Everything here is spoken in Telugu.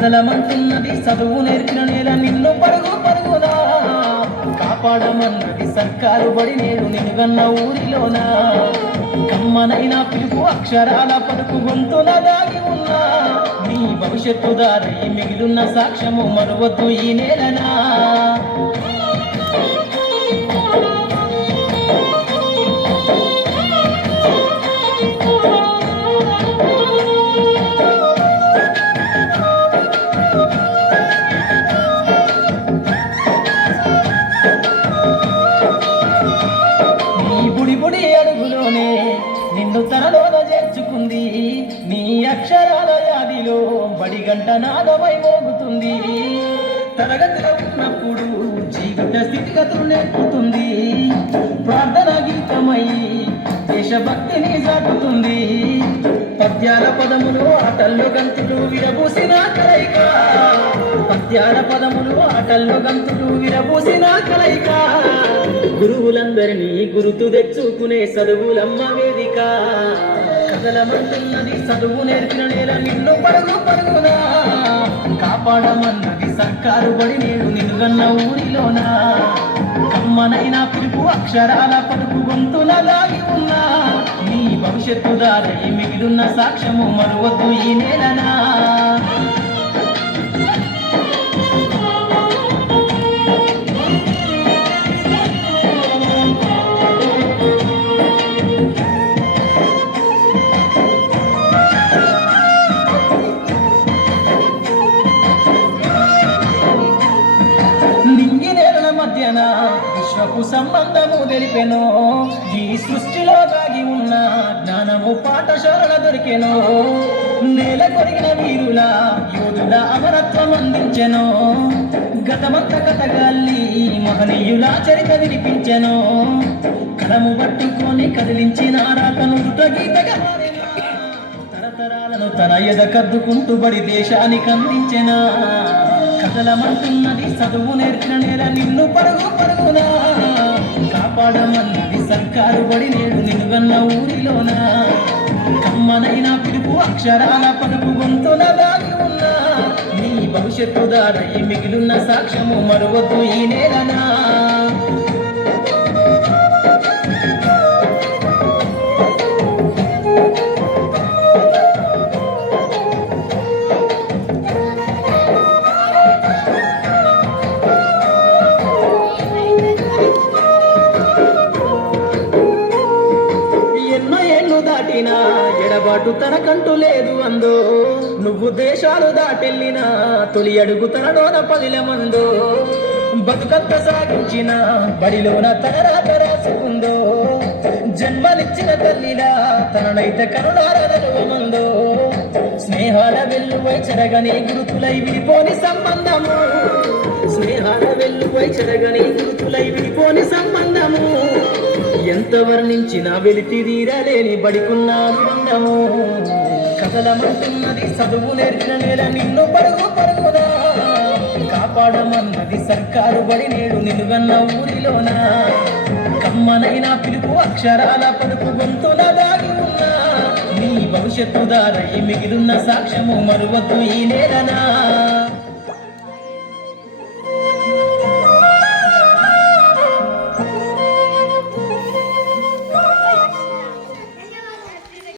కదలమంటున్నది చదువు నేర్పిన నేల నిన్ను పరుగు పరుగునా కాపాడమన్నది సర్కారు బడి నేడు నిన్నుగన్న ఊరిలోనా కమ్మనైనా పిలుపు అక్షరాల పలుకు గొంతున దాగి ఉన్నా నీ భవిష్యత్తు దారి మిగిలిన సాక్ష్యము మరువద్దు ఈ నేలనా బుడి అడుగులోనే నిన్ను తనలోన చేర్చుకుంది నీ అక్షరాల యాదిలో బడి గంట నాదమై మోగుతుంది తరగతిలో ఉన్నప్పుడు జీవిత స్థితిగతులు నేర్పుతుంది ప్రార్థన గీతమై దేశభక్తిని సాగుతుంది పద్యాల పదములు ఆటల్లో గంతులు విరబూసిన కలయిక పద్యాల పదములు ఆటల్లో గంతులు విరబూసిన కలయిక గురువులందరినీ గురుతు తెచ్చుకునే చదువులమ్మ వేదిక కదలమంటున్నది చదువు నేర్పిన నేల నిన్ను పరుగు పరుగునా కాపాడమన్నది సర్కారు బడి నేడు నిన్నుగన్న ఊరిలోనా కమ్మనైనా పిలుపు అక్షరాల పలుకు గొంతున దాగి ఉన్నా నీ భవిష్యత్తు దారి మిగిలిన సాక్ష్యము మరువద్దు ఈ నేలనా మధ్యన విశ్వపు సంబంధము తెలిపెను ఈ సృష్టిలో దాగి ఉన్న జ్ఞానము పాఠశాల దొరికెను నేల కొరిగిన వీరుల యోధుల అమరత్వం అందించెను గతమంత కథగాల్లి మహనీయుల చరిత వినిపించెను కలము పట్టుకొని కదిలించిన రాతను గీతగా తరతరాలను తన ఎద కద్దుకుంటూ బడి దేశానికి అందించెన కదలమంటున్నది చదువు నేర్పిన నేల నిన్ను పరుగు పరుగునా కాపాడమన్నది సర్కారు బడి నేడు నిన్నుగన్న ఊరిలోనా కమ్మనైనా పిలుపు అక్షరాల పలుకు గొంతున దాగి ఉన్నా నీ భవిష్యత్తు దారి మిగిలిన సాక్ష్యము మరువద్దు ఈ నేలనా దాటినా ఎడబాటు తనకంటూ లేదు అందో నువ్వు దేశాలు దాటెళ్ళినా తొలి అడుగు తనలోన పదిలమందో బతుకంత సాగించిన బడిలోన తన రాత రాసుకుందో జన్మనిచ్చిన తల్లిలా తననైతే కరుణారదలువమందో స్నేహాల వెల్లువై చెరగని గురుతులై విడిపోని సంబంధము స్నేహాల వెల్లువై చెరగని గురుతులై విడిపోని సంబంధము ఎంత వర్ణించినా వెలితిరీరలేని బడికున్న అనుబంధము కదలమంటున్నది చదువు నేర్పిన నేల నిన్ను పరుగు పరుగునా కాపాడమన్నది సర్కారు బడి నేడు నిన్నుగన్న ఊరిలోనా కమ్మనైనా పిలుపు అక్షరాల పలుకు గొంతున దాగి ఉన్నా నీ భవిష్యత్తు దారి మిగిలిన సాక్ష్యము మరువద్దు ఈ నేలనా